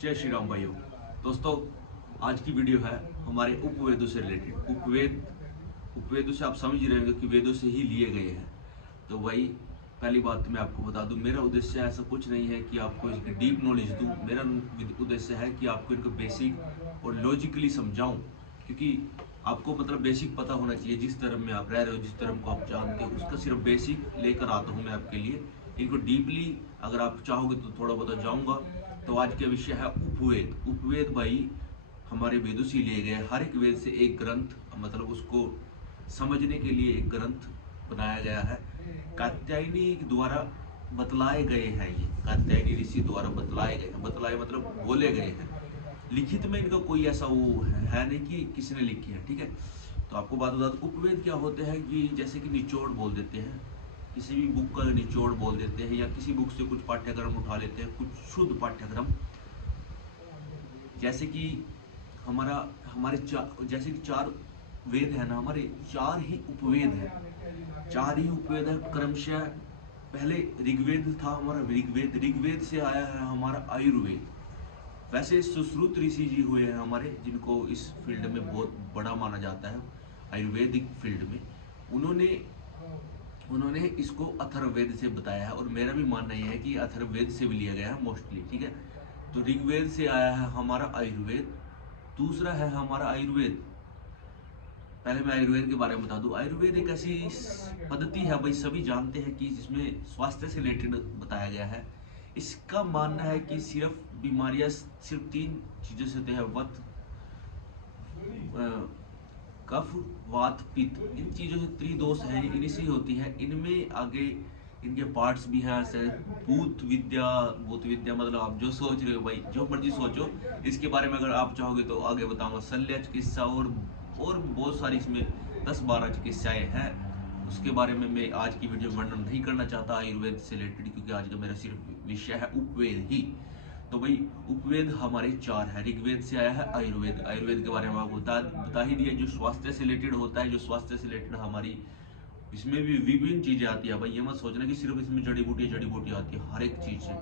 जय श्री राम भाइयों। दोस्तों, आज की वीडियो है हमारे उपवेदों से रिलेटेड। उपवेदों से आप समझ ही रहे होंगे कि वेदों से ही लिए गए हैं। तो भाई, पहली बात मैं आपको बता दूं, मेरा उद्देश्य ऐसा कुछ नहीं है कि आपको इसकी डीप नॉलेज दूं। मेरा उद्देश्य है कि आपको इनको बेसिक और लॉजिकली समझाऊं, क्योंकि आपको मतलब बेसिक पता होना चाहिए। जिस धर्म में आप रह रहे हो, जिस धर्म को आप जानते हो, उसका सिर्फ बेसिक लेकर आता हूं मैं आपके लिए। इनको डीपली अगर आप चाहोगे तो थोड़ा बहुत जाऊंगा। तो आज का विषय है उपवेद। उपवेद भाई हमारे वेदों से लिए गए। हर एक वेद से एक ग्रंथ, मतलब उसको समझने के लिए एक ग्रंथ बनाया गया है। कात्यायनी द्वारा बतलाए गए हैं। ये कात्यायनी ऋषि द्वारा बतलाए गए हैं। बतलाए मतलब बोले गए हैं। लिखित में इनका कोई ऐसा वो है नहीं कि किसी ने लिखी है। ठीक है, तो आपको बात बता दूं, उपवेद क्या होते हैं कि जैसे कि निचोड़ बोल देते हैं, किसी भी बुक का निचोड़ बोल देते हैं, या किसी बुक से कुछ पाठ्यक्रम उठा लेते हैं, कुछ शुद्ध पाठ्यक्रम। जैसे कि हमारा हमारे जैसे कि चार वेद है ना, हमारे चार ही उपवेद है। चार ही उपवेद है क्रमशः। पहले ऋग्वेद था हमारा। ऋग्वेद से आया है हमारा आयुर्वेद। वैसे सुश्रुत ऋषि जी हुए हैं हमारे, जिनको इस फील्ड में बहुत बड़ा माना जाता है, आयुर्वेदिक फील्ड में। उन्होंने उन्होंने इसको अथर्ववेद से बताया है, और मेरा भी मानना यह है कि अथर्ववेद से भी लिया गया है मोस्टली। ठीक है, तो ऋग्वेद से आया है हमारा आयुर्वेद। दूसरा है हमारा आयुर्वेद। पहले मैं आयुर्वेद के बारे में बता दूं। आयुर्वेद एक ऐसी पद्धति है भाई, सभी जानते हैं कि जिसमें स्वास्थ्य से रिलेटेड बताया गया है। इसका मानना है कि सिर्फ बीमारियां सिर्फ तीन चीजों से होती है: वत, कफ, वात, पित्त। इन चीजों से त्रिदोष है, इन्हीं से होती है। इनमें आगे इनके पार्ट्स भी हैं, जैसे भूत विद्या मतलब आप जो सोच रहे हो भाई, जो मर्जी सोचो। इसके बारे में अगर आप चाहोगे तो आगे बताऊंगा। शल्य चिकित्सा और बहुत सारी इसमें 10-12 चिकित्साएं हैं। उसके बारे में मैं आज की वीडियो में वर्णन नहीं करना चाहता आयुर्वेद से रिलेटेड, क्योंकि आज का मेरा सिर्फ विषय है उपवेद ही। तो भाई, उपवेद हमारे चार है। ऋग्वेद से आया है आयुर्वेद। आयुर्वेद के बारे में आपको बता ही दिया, जो स्वास्थ्य से रिलेटेड होता है। जो स्वास्थ्य से रिलेटेड हमारी, इसमें भी विभिन्न चीजें आती है भाई। ये मत सोचना कि सिर्फ इसमें जड़ी बूटी आती है। हर एक चीज से,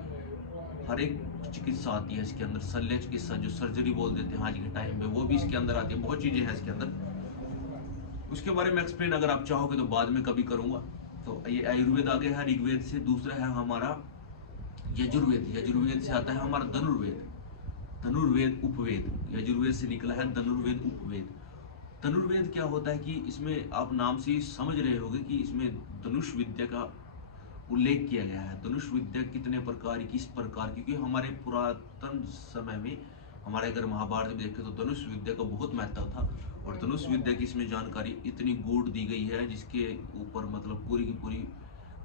हर एक चिकित्सा आती है इसके अंदर। शल्य चिकित्सा जो सर्जरी बोल देते हैं आज के टाइम में, वो भी इसके अंदर आती है। बहुत चीजें हैं इसके अंदर। उसके बारे में एक्सप्लेन अगर आप चाहोगे तो बाद में कभी करूंगा। तो ये आयुर्वेद आ गया है ऋग्वेद से। दूसरा है हमारा यजुर्वेद। यजुर्वेद से आता है हमारा धनुर्वेद। धनुर्वेद उपवेद, यजुर्वेद से निकला है धनुर्वेद उपवेद। धनुर्वेद क्या होता है कि इसमें आप नाम से ही समझ रहे होंगे कि इसमें धनुष विद्या का उल्लेख किया गया है। धनुष विद्या कितने प्रकार, किस प्रकार, क्योंकि हमारे पुरातन समय में, हमारे अगर महाभारत में देखें तो धनुष विद्या का बहुत महत्व था। और धनुष विद्या की इसमें जानकारी इतनी गूढ़ दी गई है, जिसके ऊपर मतलब पूरी की पूरी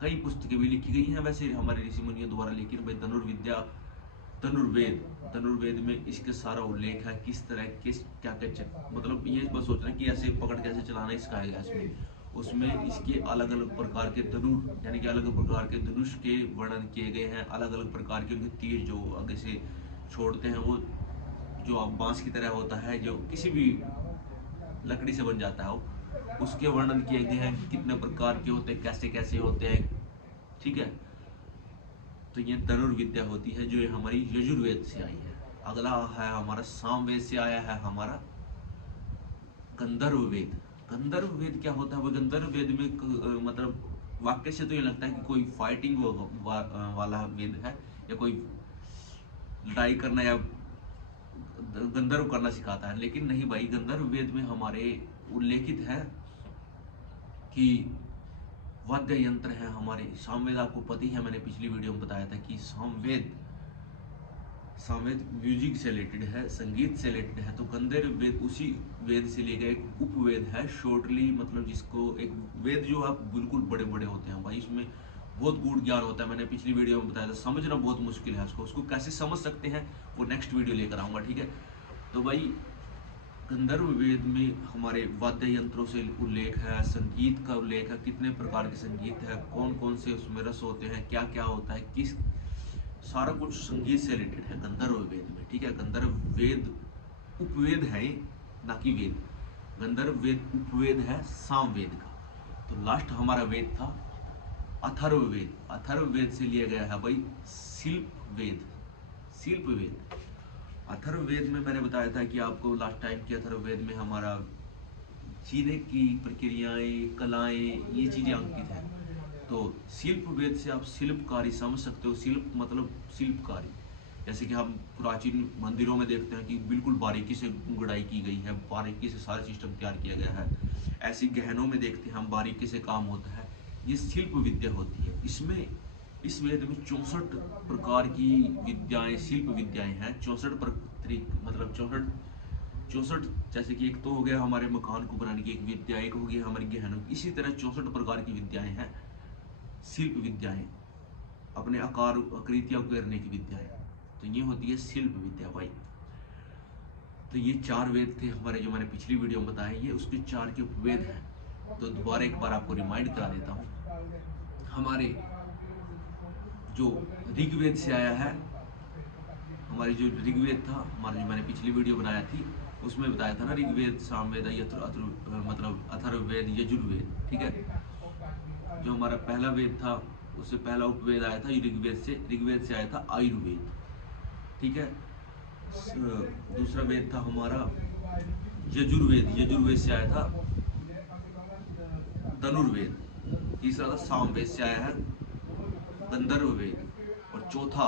कई पुस्तकें भी लिखी गई हैं वैसे हमारे ऋषि मुनियों द्वारा। लेकिन भाई धनुर्विद्या, धनुर्वेद में इसके सारा उल्लेख है। किस तरह किस क्या क्या मतलब ये बस सोचना कि ऐसे पकड़ कैसे चलाना सिखाया गया इसमें। उसमें इसके अलग अलग प्रकार के धनुर, यानी कि अलग अलग प्रकार के धनुष के वर्णन किए गए हैं। अलग अलग प्रकार के उनके तीर जो आगे से छोड़ते हैं, वो जो आप बांस की तरह होता है, जो किसी भी लकड़ी से बन जाता है, वो उसके वर्णन किए गए हैं कि कितने प्रकार के होते हैं, कैसे कैसे होते हैं। ठीक है, तो ये धनुर्विद्या होती है जो ये हमारी यजुर्वेद से आई है। अगला है हमारा सामवेद से आया है हमारा गंधर्व वेद। गंधर्व वेद क्या होता है? वो गंधर्व वेद में मतलब वाक्य से तो ये लगता है कि कोई फाइटिंग वाला वेद है, या कोई लड़ाई करना या गंधर्व करना सिखाता है। लेकिन नहीं भाई, गंधर्व वेद में हमारे उल्लेखित है कि वाद्य यंत्र है हमारे। सामवेद आपको पता ही है, मैंने पिछली वीडियो में बताया था कि सामवेद सामवेद म्यूजिक से रिलेटेड है, संगीत से रिलेटेड है। तो गंधर्व वेद उसी वेद से लिए गए एक उपवेद है। शॉर्टली मतलब जिसको एक वेद जो आप बिल्कुल बड़े बड़े होते हैं भाई, इसमें बहुत गूढ़ ज्ञान होता है। मैंने पिछली वीडियो में बताया था, समझना बहुत मुश्किल है उसको कैसे समझ सकते हैं वो नेक्स्ट वीडियो लेकर आऊंगा। ठीक है, तो भाई गंधर्व वेद में हमारे वाद्य यंत्रों से उल्लेख है, संगीत का उल्लेख है, कितने प्रकार के संगीत है, कौन कौन से उसमें रस होते हैं, क्या क्या होता है, किस, सारा कुछ संगीत से रिलेटेड है गंधर्व वेद में। ठीक है, गंधर्व वेद उपवेद है ये, ना कि वेद। गंधर्व वेद उपवेद है सामवेद का। तो लास्ट हमारा वेद था अथर्व वेद। अथर्व वेद से लिया गया है भाई शिल्प वेद। शिल्प वेद अथर्ववेद में मैंने बताया था कि आपको लास्ट टाइम कि अथर्ववेद में हमारा जीने की प्रक्रियाएं, कलाएं, ये चीजें अंकित है। तो शिल्प वेद से आप शिल्पकारी समझ सकते हो। शिल्प मतलब शिल्पकारी, जैसे कि हम प्राचीन मंदिरों में देखते हैं कि बिल्कुल बारीकी से गुड़ाई की गई है, बारीकी से सारा सिस्टम तैयार किया गया है। ऐसी गहनों में देखते हैं हम, बारीकी से काम होता है। ये शिल्प विद्या होती है। इसमें इस वेद में 64 प्रकार की विद्याएं, शिल्प विद्याएं हैं। 64 मतलब 64, जैसे कि एक तो हो गया हमारे मकान को बनाने की एक विद्या, एक हो गया हमारी गहनों की, इसी तरह 64 प्रकार की विद्याएं हैं, शिल्प विद्याएं, अपने आकार आकृतियां करने की विद्याएं। तो ये होती है शिल्प विद्या भाई। तो ये 4 वेद थे हमारे, जो मैंने पिछली वीडियो में बताए, ये उसके 4 के उपवेद हैं। तो दोबारा एक बार आपको रिमाइंड करा देता हूँ। हमारे जो ऋग्वेद से आया है, हमारी जो ऋग्वेद था हमारा, जो मैंने पिछली वीडियो बनाया थी उसमें बताया था ना, ऋग्वेद, सामवेद, मतलब अथर्ववेद, यजुर्वेद, ठीक है। जो हमारा पहला वेद था, उससे पहला उपवेद आया था ऋग्वेद से। ऋग्वेद से आया था आयुर्वेद, ठीक है। दूसरा वेद था हमारा यजुर्वेद, यजुर्वेद से आया था धनुर्वेद। तीसरा था सामवेद से आया है गंधर्व वेद। और चौथा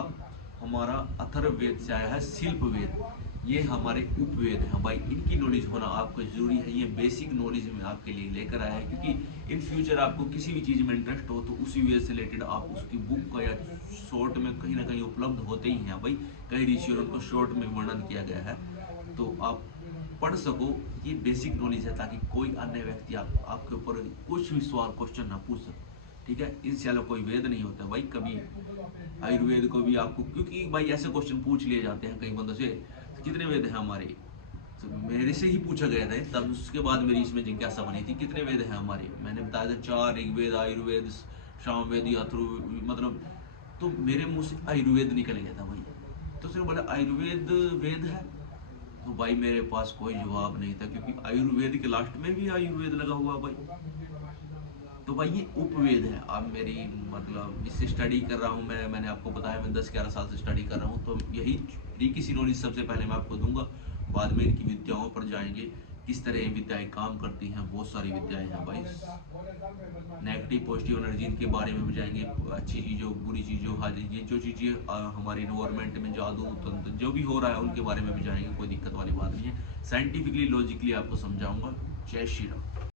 हमारा अथर्ववेद से आया है शिल्प वेद। ये हमारे उपवेद हैं भाई। इनकी नॉलेज होना आपको जरूरी है। ये बेसिक नॉलेज में आपके लिए लेकर आया है, क्योंकि इन फ्यूचर आपको किसी भी चीज में इंटरेस्ट हो तो उसी वेद से रिलेटेड आप उसकी बुक का या शॉर्ट में कहीं ना कहीं उपलब्ध होते ही हैं भाई। कई ऋषियों ने उनको शॉर्ट में वर्णन किया गया है, तो आप पढ़ सको। ये बेसिक नॉलेज है, ताकि कोई अन्य व्यक्ति आपके ऊपर कुछ भी सवाल क्वेश्चन ना पूछ सके, ठीक है। इससे अलग कोई वेद नहीं होता भाई कभी। आयुर्वेद को भी आपको, क्योंकि भाई ऐसे क्वेश्चन पूछ लिए जाते हैं कई बंदों से, तो कितने वेद हैं हमारे, तो मेरे से ही पूछा गया था तब, उसके बाद मेरी इसमें जिज्ञासा बनी थी कितने वेद हैं हमारे। मैंने बताया था 4, ऋग्वेद, आयुर्वेद, सामवेद, अथर्ववेद, मतलब, तो मेरे मुंह से आयुर्वेद निकल गया था भाई। तो उसने बोला आयुर्वेद वेद है, तो भाई मेरे पास कोई जवाब नहीं था, क्योंकि आयुर्वेद के लास्ट में भी आयुर्वेद लगा हुआ भाई। तो भाई ये उपवेद है। अब मेरी मतलब इससे स्टडी कर रहा हूँ मैंने आपको बताया मैं 10-11 साल से स्टडी कर रहा हूँ। तो यही फ्री की नॉलेज सबसे पहले मैं आपको दूंगा, बाद में इनकी विद्याओं पर जाएंगे, किस तरह ये विद्याएं काम करती हैं। बहुत सारी विद्याएं हैं भाई। नेगेटिव पॉजिटिव एनर्जी के बारे में भी जाएंगे, अच्छी चीज़ों बुरी चीज़ों, हाँ ये जो चीज़ें हमारे इन्वायरमेंट में, जादू तंत्र जो भी हो रहा है उनके बारे में भी जाएंगे। कोई दिक्कत वाली बात नहीं है। साइंटिफिकली लॉजिकली आपको समझाऊंगा। जय श्री राम।